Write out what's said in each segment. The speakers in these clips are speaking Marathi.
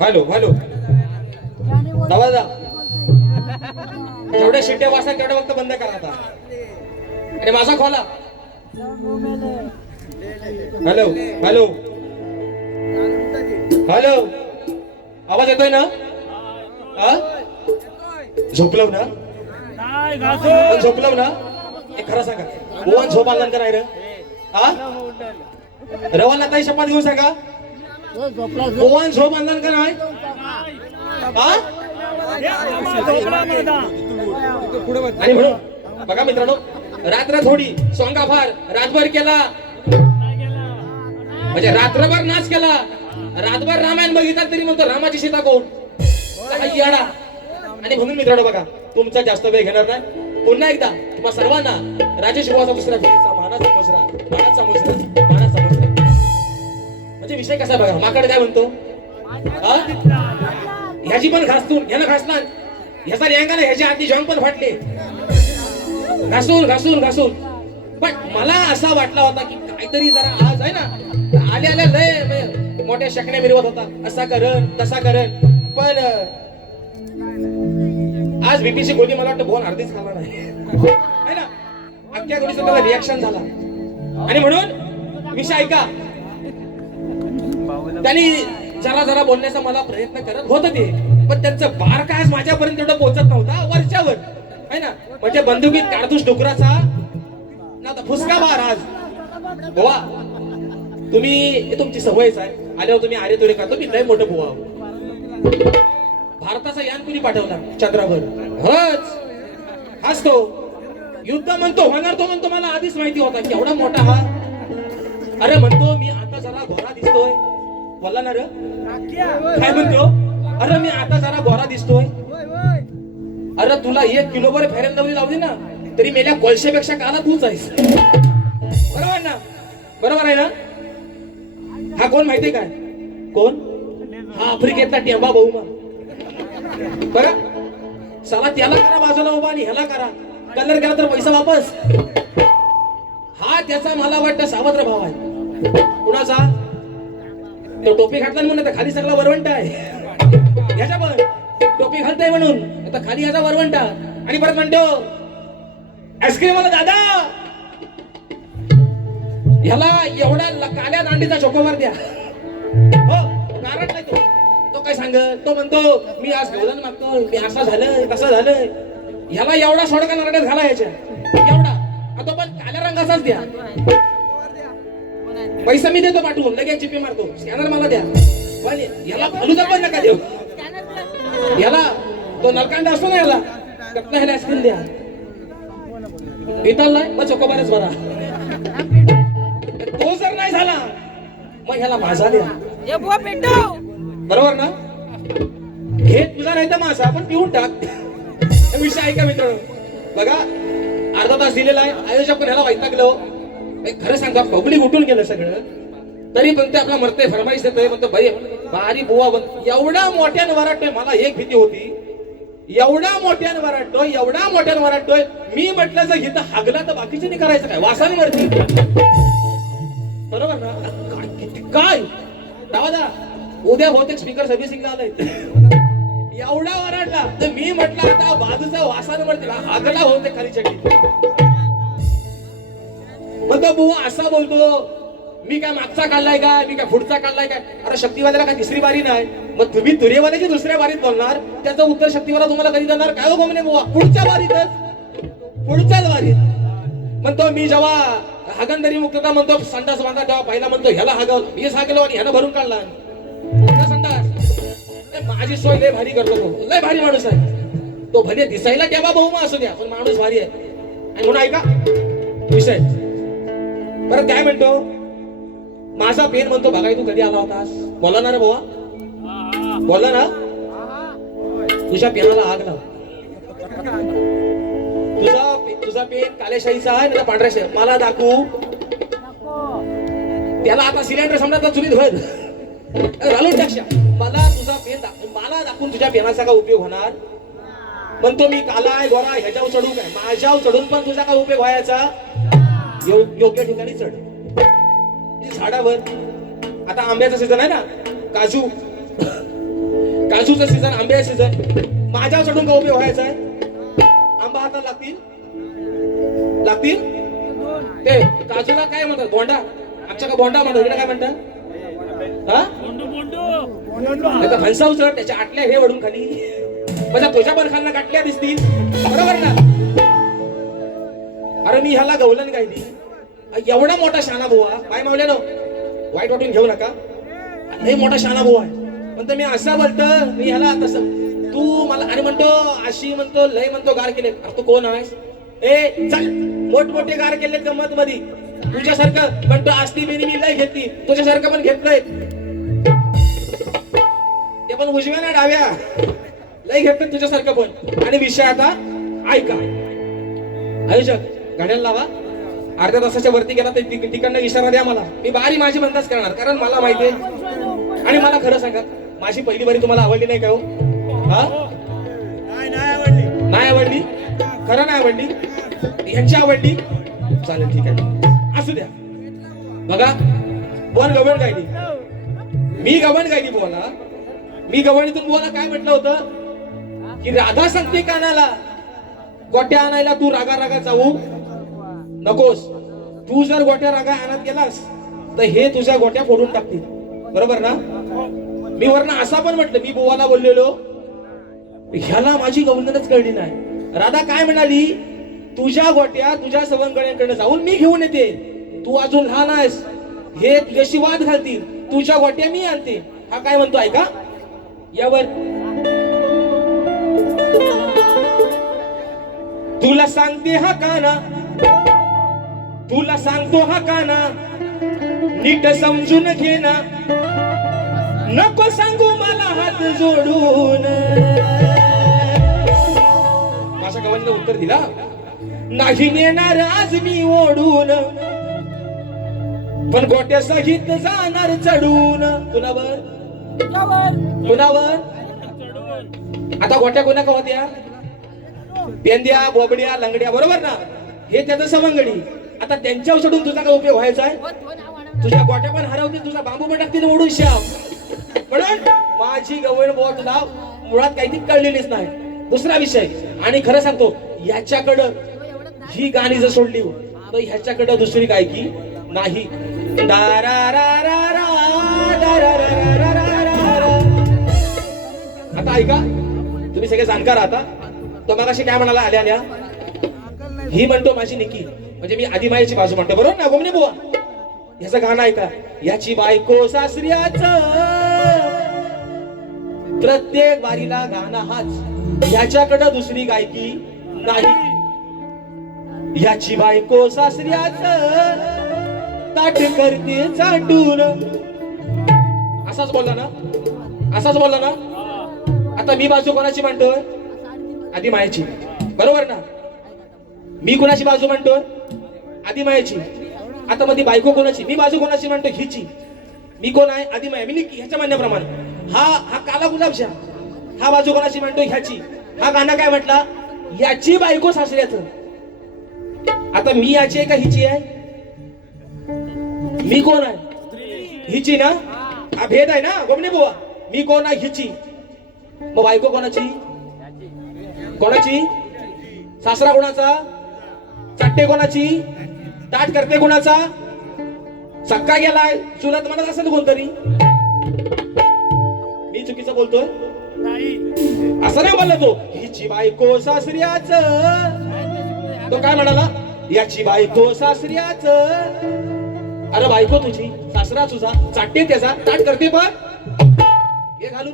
हॅलो हॅलो दादा जेवढ्या शिट्ट्या वाजतात तेवढ्या फक्त बंद करा आता आणि माझा खोला. हॅलो हॅलो हॅलो आवाज येतोय ना? झोपलव ना? झोपलव ना? एक खरं सांगा ओवन झोप आला का नाही रे? रवाना ताई शपथ घेऊन सांगा ओवन झोप आणला का नाही? आणि म्हणून बघा मित्रांनो रात्र थोडी सोंगा फार रातभर केला म्हणजे रात्रभर नाच केला रातभर रामायण बघितलं तरी म्हणतो रामाची सीता कोण येडा. आणि म्हणून मित्रांनो बघा तुमचा जास्त वेळ घेणार नाही पुन्हा एकदा तुम्हा सर्वांना राजेश भाऊचा दुसऱ्या फेरीचा मानाचा मुजरा मानाचा मुजरा मानाचा मुजरा. म्हणजे विषय कसा बघा माकडे काय म्हणतो ह्याची पण घासून ह्याला घासणार ह्याचा रेंगा ना ह्याच्या आधी जॉंग पण फाटले घासून घासून घासून. पण मला असा वाटला होता की काहीतरी जरा आज आहे ना आले आले लय मोठ्या शकण्या मिरवत होता असा करण तसा करण. पण आज बीपीची गोळी मला वाटतं बोन अर्धीच खाला नाही है ना अख्ख्या गोळीचा त्याला रिॲक्शन झाला. आणि म्हणून विषय ऐका त्यांनी जरा जरा बोलण्याचा मला प्रयत्न करत होत ते पण त्यांचं बार काय माझ्यापर्यंत एवढं पोहोचत नव्हता वरच्यावर है ना. म्हणजे बंदुकीत काढतोस डुकराचा ना फुसका बार आज बुवा तुम्ही तुमची सवयच आहे आल्यावर तुम्ही आरे तुरे करतो मी लय मोठं बुवा. भारताचा यान कुणी पाठवला चंद्रावर? हच हाच तो युद्ध म्हणतो होणार तो म्हणतो मला आधीच माहिती होता की एवढा मोठा हा. अरे म्हणतो मी आता जरा घोरा दिसतोय बोलला ना रे काय म्हणतो? अरे मी आता जरा घोरा दिसतोय. अरे तुला 1 किलोभर फेरन लावली लावली ना तरी मेल्या कोळशेपेक्षा काला तूच आहेस. बरोबर ना? बरोबर आहे ना? हा कोण माहितीये काय कोण? हा आफ्रिकेतला टेंबा बहुमा बघा साला त्याला करा बाजूला उभा आणि ह्याला करा कलर केला तर पैसा वापस. हा त्याचा मला वाटतं सावत्र भाव आहे. कुणाचा? तो टोपी घातला म्हणून आता खाली सगळा वरवंट आहे ह्याच्या पण टोपी घालताय म्हणून आता खाली ह्याचा वरवंटा. आणि परत म्हणतो आईस्क्रीम वाला दादा ह्याला एवढा काल्या दांडीचा चोकोबार द्या. हो कारण नाही तो काय सांगत तो म्हणतो मी आज गवलन मागतो मी असं झालं तसं झालं. ह्याला एवढा सोडका नारड्यात घाला ह्याच्या एवढा तो पण काल्या रंगाचाच द्या. पैसा मी देतो पाठवून लगेच चिपी मारतो स्कॅनर मला द्या. पण ह्याला फलुदा पण नका देऊ. ह्याला तो नलकांडा असतो ना ह्याला त्यातला ह्याला आईस्क्रीम द्या. इथं नाही मग चोकोबारच बरा तो जर नाही झाला मग ह्याला माझा द्या. बरोबर ना? हे तुझा नाही तर माझा, पण पिऊन टाक. विषय ऐका मित्रांनो, बघा अर्धा तास दिलेला आहे, आयोजक पण ह्याला वैतागलं. खरं सांगा, पब्लिक उठून गेलं सगळं, तरी पण ते आपला मरते फरमाईश देतोय, म्हणतो भारी बुवा एवढा मोठ्यानं वराटतोय. मला एक भीती होती, एवढा मोठ्यानं वराटतोय, एवढा मोठ्यानं वराटतोय. मी म्हटलं जर इथं हागला तर बाकीचे नाही करायचं काय, वासाने मरती. बरोबर ना? काय दादा उद्या बहुतेक स्पीकर सर्व्हिसिंगला आलाय. एवढा वराडला तर मी म्हटलं आता बाजूचा वासाने मरतील, हागला होते खाली चटणी. मग तो बुवा असा बोलतो, मी काय मागचा काढलाय काय, मी काय पुढचा काढलाय काय. अरे शक्तीवाल्याला काय तिसरी बारी नाही, मग तुम्ही तुरेवाल्याची दुसऱ्या बारीत बोलणार, त्याचं उत्तर शक्तीवाला तुम्हाला कधी देणार काय? हो गोमने बुवा, पुढच्या बारीतच, पुढच्याच बारीत. म्हणतो मी जेव्हा हागंदरी मुक्तता म्हणतो संडास बांधा तेव्हा पहिला म्हणतो ह्याला हागवलं, मीच हागलो आणि ह्यानं भरून काढला संडास. माझी सोय लय भारी करतो तो, लय भारी माणूस आहे तो. भले दिसायला केव्हा बहुमा असू द्या, पण माणूस भारी आहे. आणि म्हणून ऐका विषय बरं काय म्हणतो, माझा पेन म्हणतो बघाय तू कधी आला होतास. बोला ना रे बुवा, बोला ना. तुझ्या पेनाला आग लाव. तुझा पेन कालेशाहीचा आहे ना पांढऱ्या शाही, मला दाखवू. त्याला आता सिलेंडर समजा चुलीत भर घालून टाकशा. मला तुझा पेन मला दाखवून तुझ्या पेनाचा काय उपयोग होणार? म्हणतो मी काला आहे गोरा ह्याच्यावर चढू काय, माझ्यावर चढून पण तुझा काय उपयोग व्हायचा? योग्य ठिकाणी चढ, झाडावर. आता आंब्याचा सीझन आहे ना, काजूचं सीझन, आंब्याचं सीझन. माझ्यावर चढून काय उपयोग व्हायचा आहे? आंबा हातात लागतील ते काजूला काय म्हणतात? बोंडा. आमच्या का बोंडा म्हणतात, इकडे काय म्हणतात? फणसा उचल, त्याच्या आटल्या हे वडून खाली, म्हणजे तुझ्या पण खालना गाठल्या दिसतील. बरोबर ना? अरे मी ह्याला गवलन गायली, एवढा मोठा शाना बुवा. काय मावल्यानो वाईट वाटून घेऊ नका, लय मोठा शाना बुवा आहे. म्हणतो मी असं बोलतो, मी ह्याला तसं तू मला. आणि म्हणतो अशी म्हणतो लय म्हणतो गार केले. अरे तू कोण आहेस? ए चल, मोठमोठे गार केले गमत मध्ये. तुझ्यासारखं म्हणतो असती बिनी मी लय घेतली, तुझ्यासारखं पण घेतलंय, ते पण उजव्या ना डाव्या लय घेतलं तुझ्यासारखं पण. आणि विषय आता ऐका आयोजक, गाड्याला लावा. अर्ध्या तासाच्या वरती गेला तर तिकडनं इशारा द्या मला, मी बारी माझी बंदच करणार, कारण मला माहितीये. आणि मला खरं सांगा, माझी पहिली बारी तुम्हाला आवडली नाही का? हो नाही आवडली, खरं नाही आवडली, ह्यांची आवडली, चालेल ठीक आहे असू द्या. बघा बोल गवण गायली, मी गवण गायली बोला. मी गवणीतून बोला काय म्हटलं होतं की राधा सांगते कानाला गोट्या आणायला तू रागा रागा जाऊ नकोस. तू जर गोट्या रागा आणत गेलास तर हे तुझ्या गोट्या फोडून टाकतील. बरोबर ना? मी वरना असा पण म्हटलं, मी बुवाला बोललेलो, ह्याला माझी गवंडनच कळली नाही. राधा काय म्हणाली, तुझ्या गोट्या तुझ्या सवंगड्यांकडे जाऊन मी घेऊन येते, तू अजून लहान आहेस, हे तुझ्याशी वाद घालतील, तुझ्या गोट्या मी आणते. हा काय म्हणतो ऐका यावर, तुला सांगते हा काना, तुला सांगतो हा काना, नीट समजून घे ना, नको सांगू मला हात जोडून. माझ्या गवंडीने उत्तर दिला, नाही नेणार आज मी ओढून, पण गोट्या सहित जाणार चढून. कुणावर? आता गोट्या कोणा का होत्या? पेंद्या, बोबड्या, लंगड्या. बरोबर ना? हे त्याचं सवंगडी. आता त्यांच्यावर चढून तुझा काय उपयोग व्हायचा आहे? तुझ्या गोट्या पण हरवतील, तुझा बांबू पण टाकतील ओढून श्याम. म्हणून माझी गवळ बुवा तुला मुळात काही ती कळलेलीच नाही. दुसरा विषय, आणि खरं सांगतो याच्याकडं ही गाणी जर सोडली तर ह्याच्याकडं दुसरी गायकी नाही. आता ऐका, तुम्ही सगळे जाणकार आता. तो मगाशी काय म्हणाला आल्या आल्या, ही म्हणतो माझी निकी, म्हणजे मी आदिमायाची बाजू म्हणतो. बरोबर ना गोमने बुवा? ह्याचं गाणं ऐका, याची बायको सासऱ्याचं प्रत्येक वारीला गाणं हाच, ह्याच्याकडं दुसरी गायकी नाही. याची बायको सासऱ्याचं ताट करते चाटून. असाच बोलला ना, असाच बोलला ना. आता मी बाजू कोणाची मांडतोय? आधी मायाची, बरोबर ना. मी कोणाची बाजू मांडतोय? आधी मायाची. आता मध्ये बायको कोणाची? मी बाजू कोणाची मांडतो? हिची. मी कोण आहे? आधी माया. मी ह्याच्या म्हणण्याप्रमाणे हा काला गुलाबशा, हा बाजू कोणाची मांडतो? ह्याची. हा गाणं काय म्हटला? याची बायको सासऱ्याचं. आता मी याची आहे का हिची आहे? मी कोण आहे? हिची ना. हा भेद आहे ना गोमने बुवा. मी कोण आहे? हिची. मग बायको कोणाची? कोणाची? सासरा कोणाचा? चाट्टे कोणाची? ताट करते कोणाचा? सक्का गेलाय, चुलत म्हणत असेल कोणतरी. मी चुकीचं बोलतोय? असं नाही बोलला तो. हिची बायको सासऱ्याच. तो काय म्हणाला? याची बायको सासऱ्याच. अरे बायको तुझी, सासरा तुझा, चाटते त्याचा, ताट करते पण हे घालून.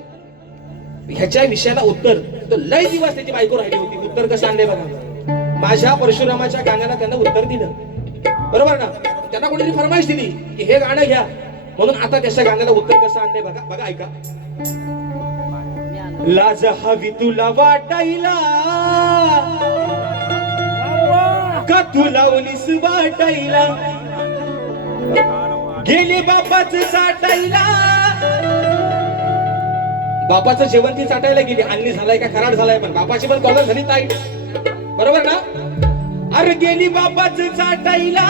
ह्याच्या विषयाला उत्तर तो लय दिवस त्याची बायको राहिली होती. उत्तर कसं आणले बघा. माझ्या परशुरामाच्या गाण्याला त्यांना उत्तर दिलं, बरोबर ना. त्यांना कोणीतरी फरमाईश दिली की हे गाणं घ्या, म्हणून आता त्याच्या गाण्याला उत्तर कसं आणले बघा. बघा ऐका. लाज हवी तुला वाटायला का तुला उलीस वाटायला, गेले बापाच चाटायला. बापाचं जेवण ती चाटायला गेली. अन्नी झालाय का खराड झालाय, पण बापाची पण कॉलर झाली ताई, बरोबर ना. अरे गेली बापाच चाटायला,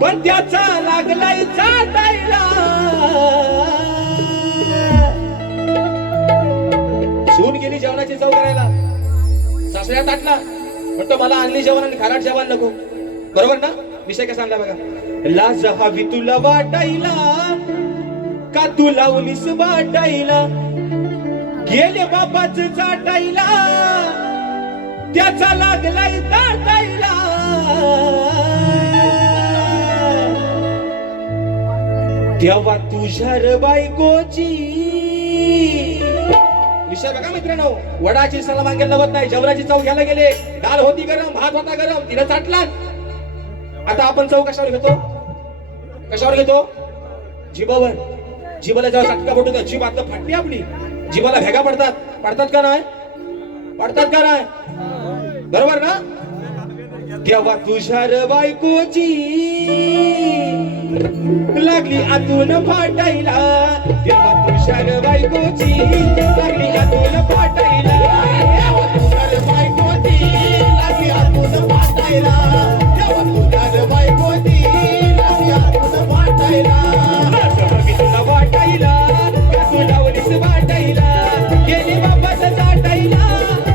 पण त्याचा लागलाय चाटायला. सून गेली जेवणाची चव करायला, सासऱ्या ताटला म्हणतो मला आणली जेवण आणि खराड जेवण नको, बरोबर ना. विषय कसा आणला बघा. लाज हवी तुला वाटायला का तुला उलीस वाटायला, गेले बापाच चाटायला, त्याचा लागलाय ताटायला. तेव्हा तुझ्या र बायकोची. विषय बघा मित्रांनो. वडाची सला मागेल नवत नाही. जेवणाची चव घ्यायला गेले, डाळ होती गरम, भात होता गरम, तिला चाटला. आता आपण चव कशावर घेतो? कशावर घेतो? जिभावर. जिभाला जेव्हा चटका पडतो, जीभ आता फाटली आपली, जिभाला भेगा पडतात. पडतात का नाही? पडतात का नाही? बरोबर ना. तेव्हा तुझ्या र बायकोची लागली आतून फाटायला, तेव्हा तुझ्या र बायकोची लागली आतून फाटायला. तेव्हा तुझ्या र बायकोची लागली आतून फाटायला, तेव्हा तुझ्या र बायकोची लागली आतून फाटायला. तुला वाटायला का तुला उलीस वाटायला, गेली बापाचं चाटायला,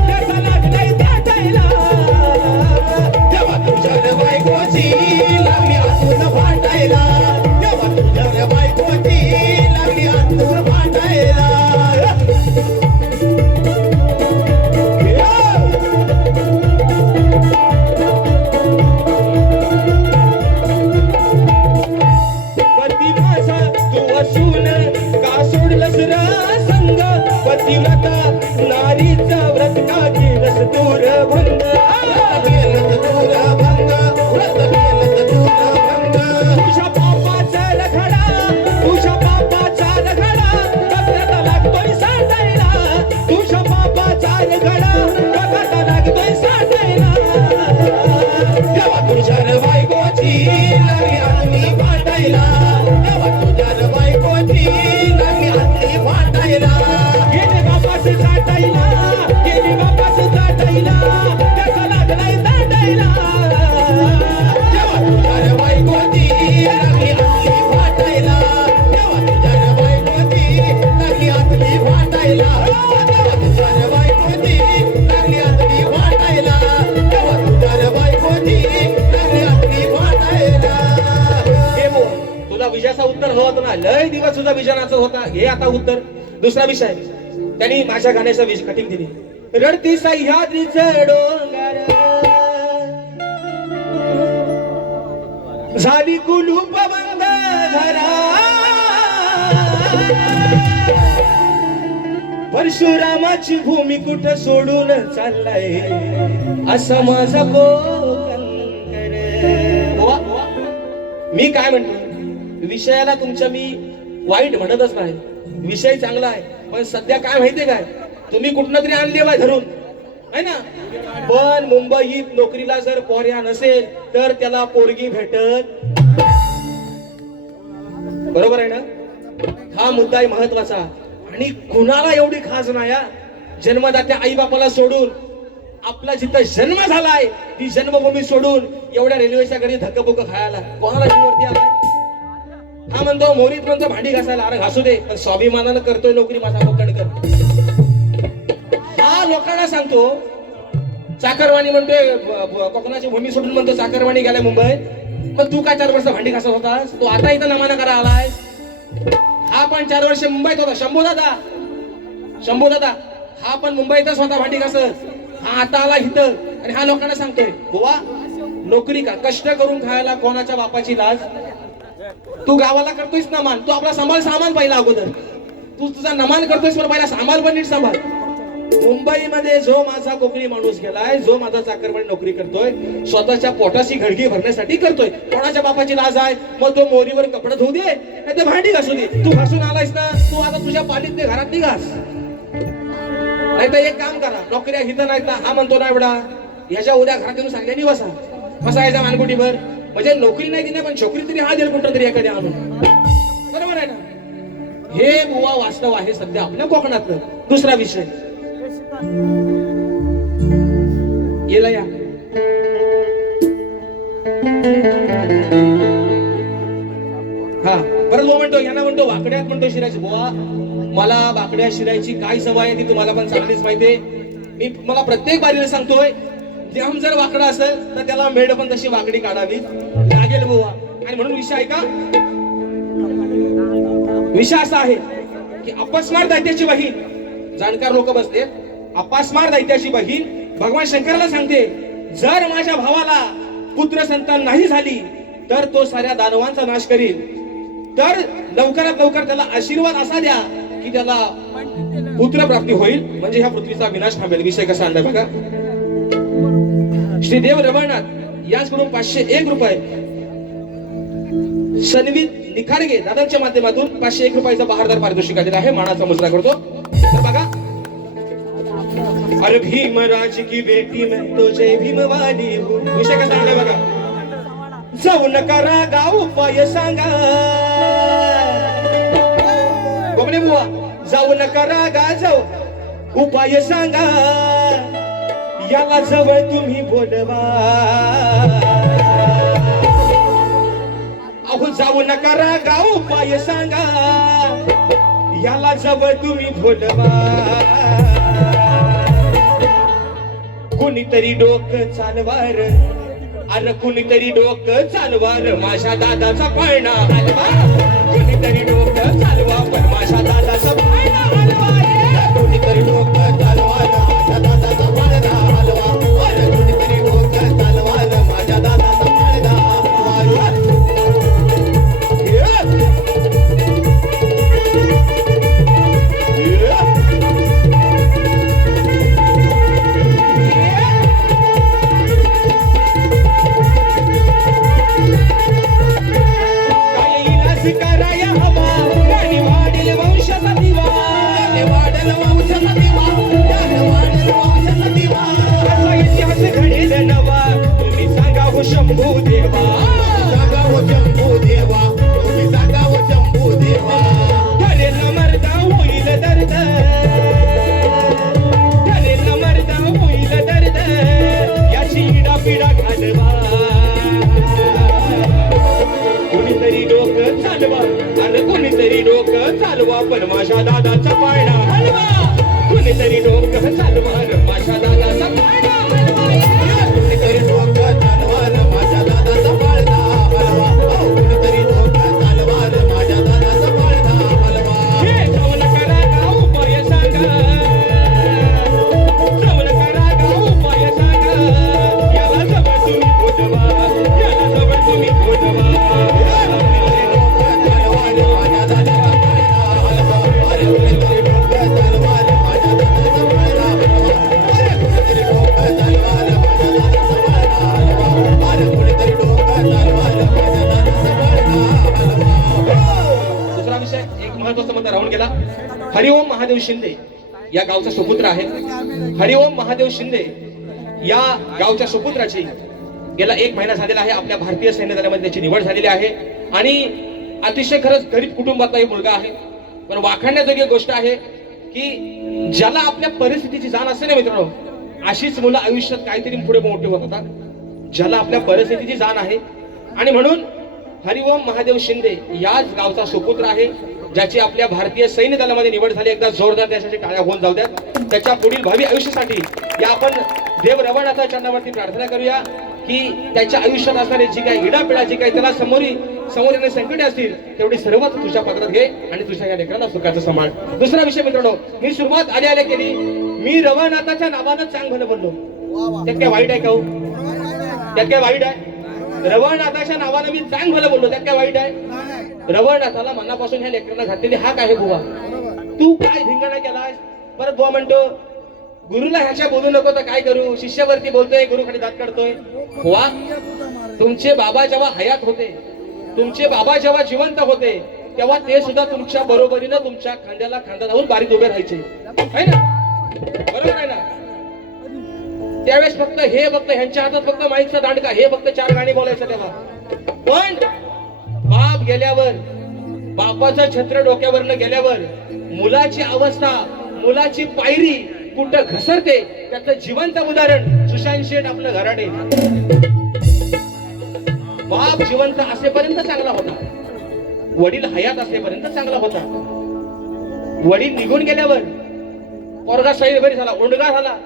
त्याचा लागलाय ताटायला. तेव्हा तुझ्या र बायकोची लागली आतून फाटायला, तेव्हा तुझ्या र बायकोची लागली आतून फाटायला. पती माझा तू असून का सोडलंस रा संग, पतिव्रता नारीचा व्रत का केलंस दूर भंग. तुझ्या बापाचा रखडा, तुझ्या बापाचा रखडा, कथाला लागतोय साठायला. तुझ्या बापाचा रखडा, कथाला लागतोय साठायला. तेव्हा तुझ्या र बायकोची लागली आतली फाटायला, तेव्हा तुझ्या र बायकोची लागली आतली फाटायला. गेले बापाचं चाटायला, गेली बापाचं चाटायला, त्याचा लागलाय ताटायला. तेव्हा तुझ्या र बायकोची लागली आतली फाटायला, तेव्हा तुझ्या र बायकोची लागली आतली फाटायला. तेव्हा तुझ्या र बायकोची लागली आतली फाटायला, तेव्हा तुझ्या र बायकोची लागली आतली फाटायला. हे बोल, तुला विजयाचा उत्तर हवं होतं ना. लय दिवस तुझा विजनाचा होता. हे आता उत्तर. दुसरा विषय त्यांनी माझ्या गाण्याचा कटिंग दिली. रडती सह्याद्रीचं डोंगर, झाली कुलूप बंद घरा, परशुरामाची भूमी कुठं सोडून चाललाय, असं माझा कोकणकर. मी काय म्हणतो, विषयाला तुमच्या मी वाईट म्हणतच नाही, विषय चांगला आहे. पण सध्या काय माहितीये काय, तुम्ही कुठनं तरी आणले बाय धरून, आहे ना. पण मुंबईत नोकरीला जर पोर्या नसेल तर त्याला पोरगी भेटत. बरोबर आहे ना. हा मुद्दा आहे महत्वाचा. आणि कुणाला एवढी खास नाही, जन्मदात्या आई बापाला सोडून, आपला जिथं जन्म झालाय ती जन्मभूमी सोडून एवढ्या रेल्वेच्या गाडी धक्काबुक्क खायला कोणाला जीववरती आलाय. हा म्हणतो मोरीत म्हणतो भांडी घासायला, अरे घासू दे, पण स्वाभिमानानं करतोय नोकरी माझा मोकणकर. हा लोकांना सांगतो चाकरवाणी म्हणतोय, कोकणाची भूमी सोडून म्हणतो चाकरवाणी गेलाय मुंबईत. पण तू काय 4 वर्ष भांडी घासत होतास, तू आता इथं नमाना करा आलाय. हा पण 4 वर्ष मुंबईत होता, शंभू दादा हा पण मुंबईतच होता भांडी घासत. हा आता आला इथं आणि हा लोकांना सांगतोय बुवा नोकरी का, कष्ट करून खायला कोणाच्या बापाची लाज. तू गावाला करतोयस नमान, तू आपला सामान पहिला अगोदर, तू तुझा नमान करतोयस पण पहिला सांभाळ पण नीट सांभाळ. मुंबईमध्ये जो माझा कोकणी माणूस गेलाय, जो माझा चाकरमानी नोकरी करतोय, स्वतःच्या पोटाची घडगी भरण्यासाठी करतोय. कोणाच्या बापाची लाज आहे, मग तो मोरीवर कपडे धुऊ दे नाही ते भांडी घासू दे. तू घासून आलायस ना, तू आता तुझ्या पालीत ते घरात निघास. नाही तर एक काम करा, नोकऱ्या हिथं नाहीत ना, हा म्हणतो ना एवढा ह्याच्या उद्या घरात येऊन सांगल्यानी बसायचा मानकुटीवर. म्हणजे नोकरी नाही दिली पण छोकरी तरी हा देईल कुठं तरी एखादी आणून. बरोबर आहे ना. हे बुवा वास्तव आहे सध्या आपल्या कोकणातलं. दुसरा विषय येला या हा परत वो म्हणतो, यांना म्हणतो वाकड्यात म्हणतो शिरायची. बुवा मला वाकड्या शिरायची काय सवय आहे ती तुम्हाला पण चांगलीच माहितीये. मी मला प्रत्येक बारीला सांगतोय, जाम जर वाकडा असेल तर त्याला मेढ पण तशी वाकडी काढावी लागेल बुवा. आणि म्हणून विषय आहे का, विषय असा आहे की अपस्मार दैत्याची बहीण, जाणकार लोक बसले, अपस्मार दैत्याची बहीण भगवान शंकराला सांगते, जर माझ्या भावाला पुत्र संतान नाही झाली तर तो साऱ्या दानवांचा नाश करील. तर लवकरात लवकर त्याला आशीर्वाद असा द्या की त्याला पुत्र प्राप्ती होईल, म्हणजे ह्या पृथ्वीचा विनाश थांबेल. विषय कसा आणलाय बघा. श्री देव रवळनाथ याचकडून 501 रुपये, सन्वित निखारगे दादांच्या माध्यमातून 501 रुपयाचा बहारदार पारितोषिक दिला आहे. मानाचा मुजरा करतो. तर बघा, अरे भीमराज की बेटी में तो जय भीमवाली हो. विषय कसा आणलाय बघा. जाऊ नका रागा उपाय सांगा, गोपने बुवा जाऊ नका रागा, जाऊ उपाय सांगा, याला जवळ तुम्ही बोलवा. अहो जाऊ नका रागा उपाय सांगा, याला जवळ तुम्ही बोलवा. कुणीतरी डोकं चालवार, अरे कुणीतरी डोकं चालवार, माझ्या दादाचा पाळणा हलवा. कुणीतरी डोकं चालवा पण माझ्या दादाचा पाळणा हलवा. कुणीतरी डोकं चालवार, माझ्या दादाचा पाळणा हलवा. अरे कुणीतरी डोकं चालवार, माझ्या दादाचा पाळणा हलवा. शंभू देवा सांगा हो, शंभू देवा तुम्ही सांगा हो, शंभू देवा. ठरेल मर्दा होईल दर्द, ठरेल मर्दा होईल दर्द, याची इडा पिडा घालवा. कुणीतरी डोकं चालवा, अरे कुणीतरी डोकं चालवा पण माझ्या दादाचा पाळणा हलवा. कुणीतरी डोकं चालवा, माझ्या दादाचा पाळणा हलवा. कुणीतरी डोकं चालवा, माझ्या दादाचा पाळणा हलवा. कुणीतरी डोकं चालवा, माझ्या दादाचा पाळणा हलवा. जाऊ नका रागा उपाय सांगा, जाऊ नका रागा उपाय सांगा, याला जवळ तुम्ही बोलवा, याला जवळ तुम्ही बोलवा. माझ्या दादाचा पाळणा हलवा. अरे कुणीतरी डोकं चालवा, माझ्या दादाचा पाळणा हलवा. महत्वाचा मुद्दा राहून गेला. हरिओम महादेव शिंदे या गावचा सुपुत्र आहे. हरिओम महादेव शिंदे या गावच्या सुपुत्राची गेला 1 महिना झालेला आहे. आपल्या भारतीय सैन्य दलामध्ये त्याची निवड झालेली आहे आणि अतिशय खरंच गरीब कुटुंबातला एक मुलगा आहे. पण वाखाणण्याजोगी गोष्ट आहे की ज्याला आपल्या परिस्थितीची जाण असते ना मित्रांनो, अशीच मुलं आयुष्यात काहीतरी पुढे मोठे होत होतात. ज्याला आपल्या परिस्थितीची जाण आहे आणि म्हणून हरिओम महादेव शिंदे याच गावचा सुपुत्र आहे, ज्याची आपल्या भारतीय सैन्य दलामध्ये निवड झाली. एकदा जोरदार त्यासाठी टाळ्या होऊन जाऊ द्यात. त्याच्या पुढील भावी आयुष्यासाठी या आपण देव रवानाथा चरणावरती प्रार्थना करूया की त्याच्या आयुष्यात असणारी जी काही इडापिडा, जी काही त्याला समोर येणारी संकटे असतील तेवढी सर्वच तुझ्या पदरात घे आणि तुझ्या या लेकराला सुखाचं सांभाळ. दुसरा विषय मित्रांनो, मी सुरुवात आल्या केली. मी रवानाथाच्या नावानं चांग भलं बोललो. त्यात काय वाईट आहे का हो? त्यात काय वाईट आहे? रवळनाथाच्या नावानं मी चांग भलं बोललो, त्यात काय वाईट आहे? रवळनाथाला मनापासून ह्या लेकरांना घातलेली हाक आहे. बुवा तू काय धिंगाणा केलास? परत बुवा म्हणतो गुरुला ह्याच्या बोलू नको तर काय करू, शिष्यावरती बोलतोय, गुरुखाली दात काढतोय. बुवा तुमचे बाबा जेव्हा हयात होते, तुमचे बाबा जेव्हा जिवंत होते, तेव्हा ते सुद्धा तुमच्या बरोबरीनं तुमच्या खांद्याला खांदा लावून बारीक उभे राहायचे, है ना? बरोबर आहे ना? त्यावेळेस फक्त ह्यांच्या हातात फक्त माईकचा दांडका, हे फक्त 4 गाणी बोलायचं तेव्हा. पण बाप गेल्यावर, बापाचं छत्र डोक्यावरनं गेल्यावर मुलाची अवस्था, मुलाची पायरी कुठं घसरते त्याचं जिवंत उदाहरण सुशांत शेठ आपलं घराणे. बाप जिवंत असेपर्यंत चांगला होता, वडील हयात असेपर्यंत चांगला होता. वडील निघून गेल्यावर पोरगा सैरभरी झाला, ओंडगा झाला.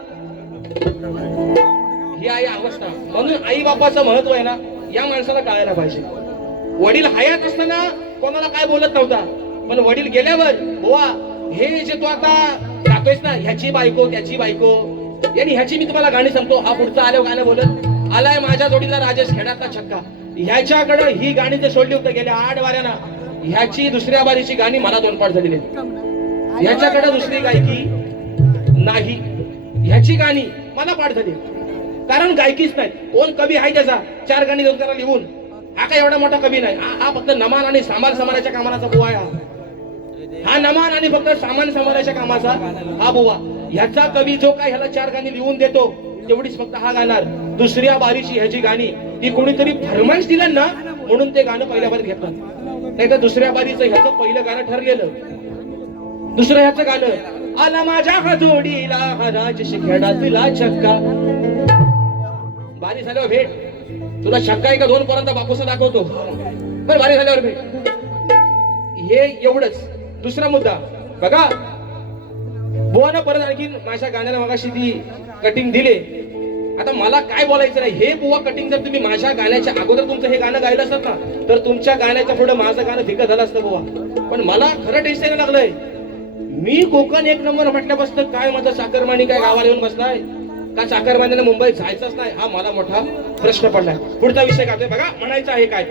ही आहे अवस्था. म्हणून आई बापाचं महत्व आहे ना, या माणसाला कळायला पाहिजे. वडील हयात असताना कोणाला काय बोलत नव्हता, पण वडील गेल्यावर बुवा हे जे तू आता गातोयस ना, ह्याची बायको त्याची बायको, आणि ह्याची मी तुम्हाला गाणी सांगतो. हा पुढचा आल्यावर गाणं बोलत आलाय माझ्या जोडीला राजेश खेड्यातला छक्का. ह्याच्याकडे ही गाणी जे सोडली होती गेल्या 8 वाऱ्याना, ह्याची दुसऱ्या बारीची गाणी मला 2 पाठ झालेली. ह्याच्याकडे दुसरी गायकी नाही, ह्याची गाणी मला पाठ झाली. कारण गायकीच नाही. कोण कवी आहे त्याचा 4 गाणी देऊन त्याला लिहून? हा काय एवढा मोठा कवी नाही. हा फक्त नमान आणि सामान समाराच्या कामाचा बुवा आहे. हा नमान आणि फक्त सामान समाराच्या कामाचा हा बुवा. ह्याचा कवी जो काय ह्याला 4 गाणी लिहून देतो तेवढीच फक्त हा गाणार. दुसऱ्या बारीची ह्याची गाणी ती कोणीतरी फरमाईश दिलं ना, म्हणून ते गाणं पहिल्या बारीत घेतलं. नाही तर दुसऱ्या बारीचं ह्याचं पहिलं गाणं ठरलेलं, दुसरं ह्याचं गाणं आला माझ्या जोडीला हा राजेश खेड्यातला छक्का. बारी झाल्यावर भेट, तुला छक्का एका 2 पोरांचा बापूसा दाखवतो, पण बारी झाल्यावर भेट. हे एवढंच. दुसरा मुद्दा बघा, बुवानं परत आणखी माझ्या गाण्याला मगाशी ती कटिंग दिले. आता मला काय बोलायचं नाही. हे बुवा कटिंग जर तुम्ही माझ्या गाण्याच्या अगोदर तुमचं हे गाणं गायलं असत ना, तर तुमच्या गाण्याच्या पुढे माझं गाणं फिकं झालं असतं बुवा. पण मला खरं टेन्शन लागलंय. मी कोकण 1 नंबर म्हटल्यापासून काय माझं चाकरमानी काय गावाला येऊन बसलाय का? चाकरमानीने मुंबईत जायचंच नाही, हा मला मोठा प्रश्न पडलाय. पुढचा विषय गातोय बघा, म्हणायचं आहे काय,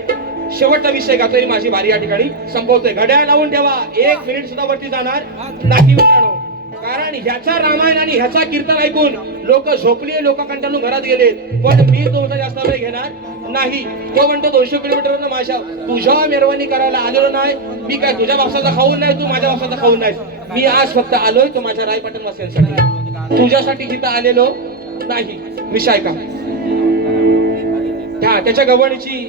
शेवटचा विषय गातोय. माझी बारी या ठिकाणी संपवतोय. घड्याळ लावून ठेवा, 1 मिनिट सुद्धा वरती जाणार नाही मित्रांनो. कारण ह्याचा रामायण आणि ह्याचा कीर्तन ऐकून लोक झोपले, लोक कंटाळून घरात गेले. पण मी तुमचा जास्त वेळ घेणार नाही. तो म्हणतो 200 किलोमीटर माझ्या तुझ्या मेहरबानी करायला आलेलो नाही. मी काय तुझ्या बापसाचा खाऊन नाही, तू माझ्या बापसाचा खाऊन नाही. मी आज फक्त आलोय तो माझ्या रायपाटण वासियांसाठी, तुझ्यासाठी तिथं आलेलो नाही. विषय का त्याच्या गवणीची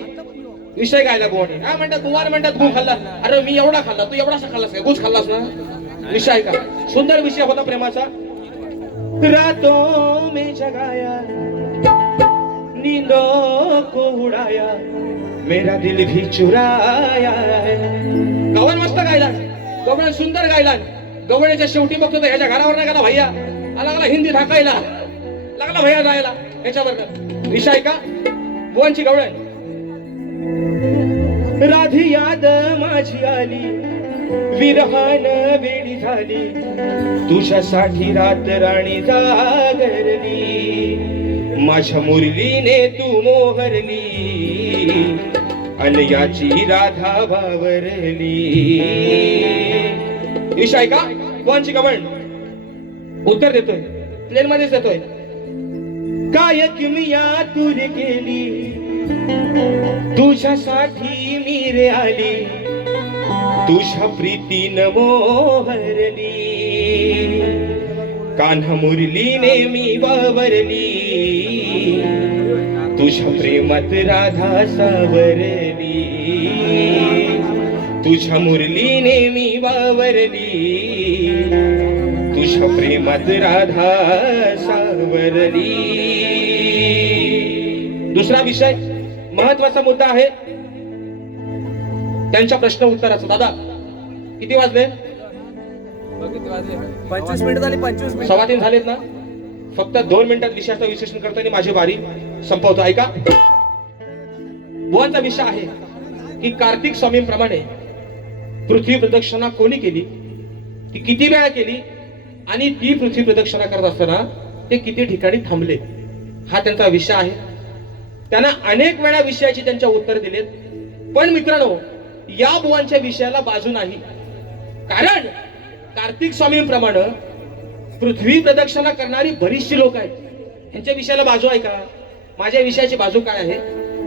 विषय गायला गोवणी. हा म्हणतात बुवार म्हणतात गु खाल्ला. अरे मी एवढा खाल्ला, तू एवढासा खाल्लास का? गुच खाल्लास ना. विषय का सुंदर विषय होता प्रेमाचा. रातों में जगाया, नींदों को उड़ाया, मेरा दिल भी चुराया. गवण मस्त गायला, गवण सुंदर गायला. गवण्याच्या शेवटी बघतो तर ह्याच्या घरावर नाही गेला भैया, लागला हिंदी ढाकायला, लागला भैया जायला ह्याच्यावर. विषय का बुवांची गवळण. राधी याद माझी आली, विरहान वेळी झाली, तुझ्यासाठी रात राणी जागरली, माझ्या मुरलीने तू मोहरली, अन याची राधा बावरली. विषय का कोणची गवण उत्तर देतोय, प्लेन मध्येच देतोय. काय किमिया तुरे केली, तुझ्यासाठी मी रे आली, तुझ्या प्रीतीनं मोहरली, कान्हा मुरलीने मी वावरली, तुझ्या प्रेमात राधा सावरली, तुझ्या मुरलीने मी वावरली, तुझ्या प्रेमात राधा सावरली. दुसरा विषय महत्वाचा मुद्दा आहे त्यांच्या प्रश्न उत्तराचा. दादा किती वाजले? 25 मिनिट झाली. 25 मिनिट 3:15 झालेत ना. फक्त 2 मिनिटात विषयाचं विश्लेषण करतो आणि माझी बारी संपवतो. ऐका, बुवांचा विषय आहे की कार्तिक स्वामींप्रमाणे पृथ्वी प्रदक्षिणा कोणी केली, ती किती वेळा केली आणि ती पृथ्वी प्रदक्षिणा करत असताना ते किती ठिकाणी थांबले, हा त्यांचा विषय आहे. त्यांना अनेक वेळा विषयाची त्यांच्या उत्तर दिलेत. पण मित्रांनो, या बुवांच्या विषयाला बाजू नाही. कारण कार्तिक स्वामींप्रमाणे पृथ्वी प्रदक्षिणा करणारी बरीचशी लोक आहेत. यांच्या विषयाला बाजू आहे का? माझ्या विषयाची बाजू काय आहे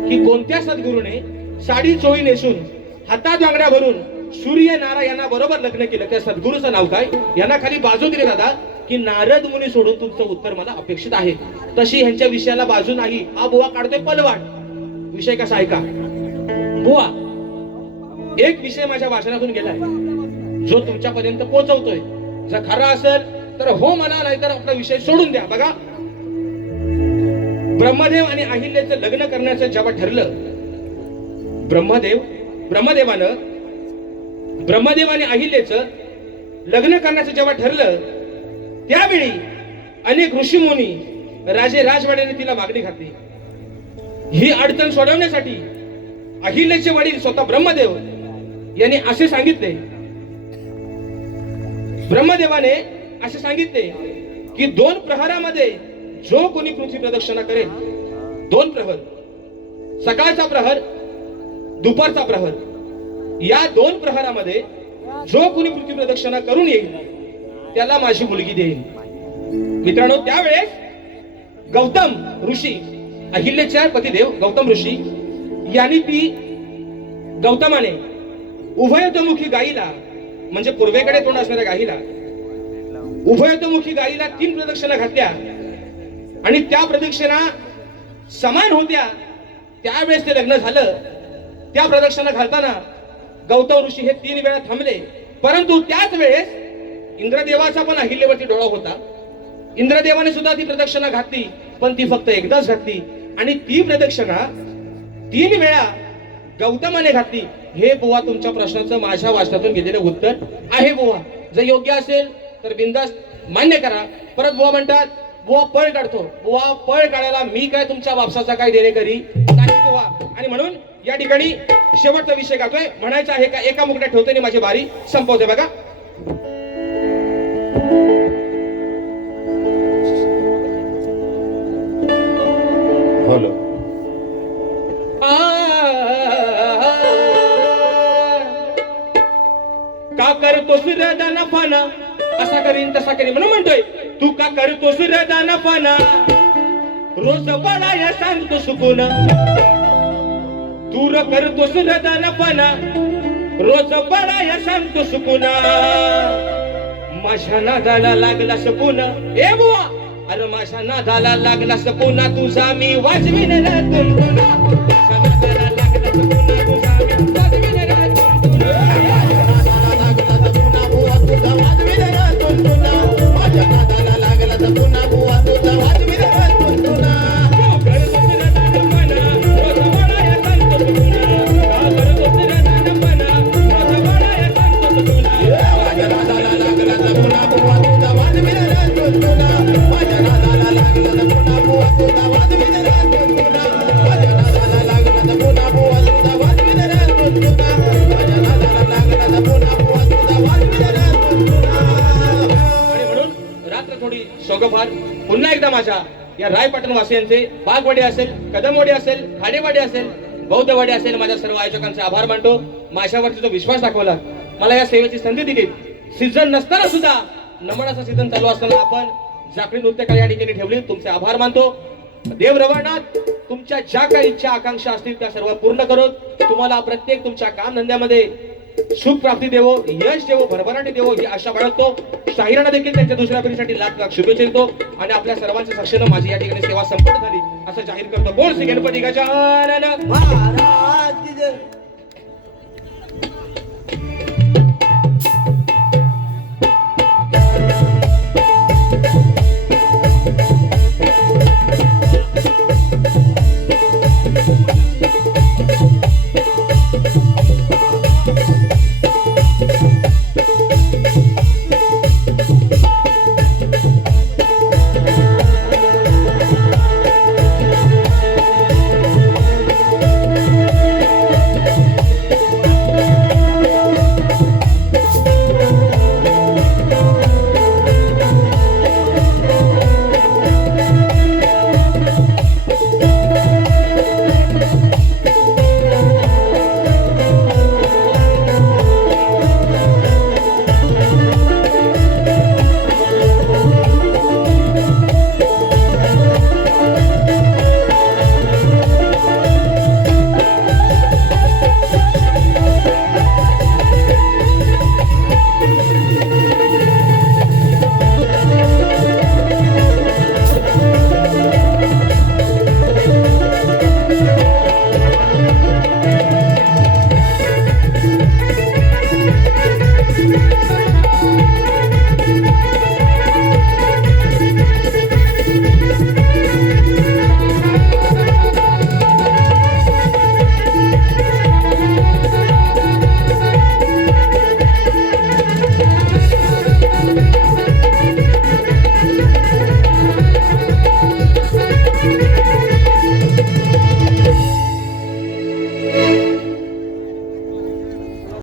की कोणत्या सद्गुरूने साडी चोळी नेसून हातात बांगड्या भरून सूर्य नारायणा बरोबर लग्न केलं, त्या सद्गुरूचं नाव काय? यांना खाली बाजू दिली दादा की नारद मुनी सोडून तुमचं उत्तर मला अपेक्षित आहे. तशी ह्यांच्या विषयाला बाजू नाही. हा बुवा काढतोय पलवाट. विषय कसा आहे का बुवा? एक विषय माझ्या भाषणातून गेलाय जो तुमच्यापर्यंत पोहोचवतोय. जर खरा असेल तर हो म्हणा, नाहीतर आपला विषय सोडून द्या. बघा, ब्रह्मदेव आणि अहिल्याचं लग्न करण्याचं जेव्हा ठरलं, ब्रह्मदेव आणि अहिल्याचं लग्न करण्याचं जेव्हा ठरलं, त्यावेळी अनेक ऋषीमुनी राजे राजवाड्याने तिला मागणी घातली. ही अडचण सोडवण्यासाठी अहिल्याचे वडील स्वतः ब्रह्मदेव यांनी असे सांगितले, ब्रह्मदेवाने असे सांगितले की 2 प्रहरामध्ये जो कोणी पृथ्वी प्रदक्षिणा करेल, 2 प्रहर, सकाळचा प्रहर, दुपारचा प्रहर, या 2 प्रहरामध्ये जो कोणी पृथ्वी प्रदक्षिणा करून येईल त्याला माझी मुलगी देईल. मित्रांनो, त्यावेळेस गौतम ऋषी, अहिल्याचे पतिदेव गौतम ऋषी यांनी गौतमाने उभयतोमुखी गाईला, म्हणजे पूर्वेकडे तोंड असणाऱ्या गाईला, उभयतोमुखी गाईला 3 प्रदक्षिणा घातल्या आणि त्या प्रदक्षिणा समान होत्या. त्यावेळेस ते लग्न झालं. त्या प्रदक्षिणा घालताना गौतम ऋषी हे 3 वेळा थांबले. परंतु त्याच वेळेस इंद्रदेवाचा पण अहिल्यावरती डोळा होता. इंद्रदेवाने सुद्धा ती प्रदक्षिणा घातली, पण ती फक्त एकदाच घातली आणि ती प्रदक्षिणा 3 वेळा गौतमाने घातली. हे बुवा तुमच्या प्रश्नाचं माझ्या वाचनातून गेलेलं उत्तर आहे बुवा. जर योग्य असेल तर बिंदास मान्य करा. परत बुवा म्हणतात बुवा पळ काढतो. बुवा पळ काढायला मी काय तुमच्या वापसाचा काय देणेकरी नाही बुवा. आणि म्हणून या ठिकाणी शेवटचा विषय गातोय. म्हणायचं आहे का एका मुकड्यात ठेवतोय आणि माझी बारी संपवते. बघा, हॅलो, का करतोस रदाना पाना, असा करीन तसा करीन म्हणून म्हणतोय. तू का करतोस रदाना पाना, रोज बडाया सांगतो सुकून. तू करतोस रदाना पाना, रोज बडाया सांगतो सुकून. माझ्या नादाला लागला सपून. ए बुवा, अरे माझ्या नादाला लागला सपून, तुझा मी वाजवीन रे तुंतुना. माझ्या नादाला लागला सपून, तुझा मी वाजवीन रे तुंतुना. माझ्या नादाला लागला सपून, बुवा तुझा वाजवीन रे तुंतुना. शोकभार पुन्हा एकदा माझ्या या रायपाटण वासियांचे, बागवाडी असेल, कदमवाडी असेल, खाडेवाडी असेल, बौद्धवाडी असेल, माझ्या सर्व आयोजकांचे आभार मानतो. माझ्यावरती जो विश्वास दाखवला, मला या सेवेची संधी दिली. सीझन नसताना सुद्धा, नमनाचा सीझन चालू असताना आपण जाकडी नृत्यकला या ठिकाणी ठेवली. तुमचे आभार मानतो. देव रवळनाथ तुमच्या ज्या काही इच्छा आकांक्षा असतील त्या सर्व पूर्ण करून तुम्हाला प्रत्येक तुमच्या काम धंद्यामध्ये सुख प्राप्ती देवो, यश देवो, भरभराटी देवो ही आशा बाळगतो. शाहिरांना देखील त्यांच्या दुसऱ्या फेरीसाठी लाख लाख शुभेच्छा देतो आणि आपल्या सर्वांच्या साक्षीनं माझी या ठिकाणी सेवा संपन्न झाली असं जाहीर करतो. बोल श्री गणपती गजानन महाराज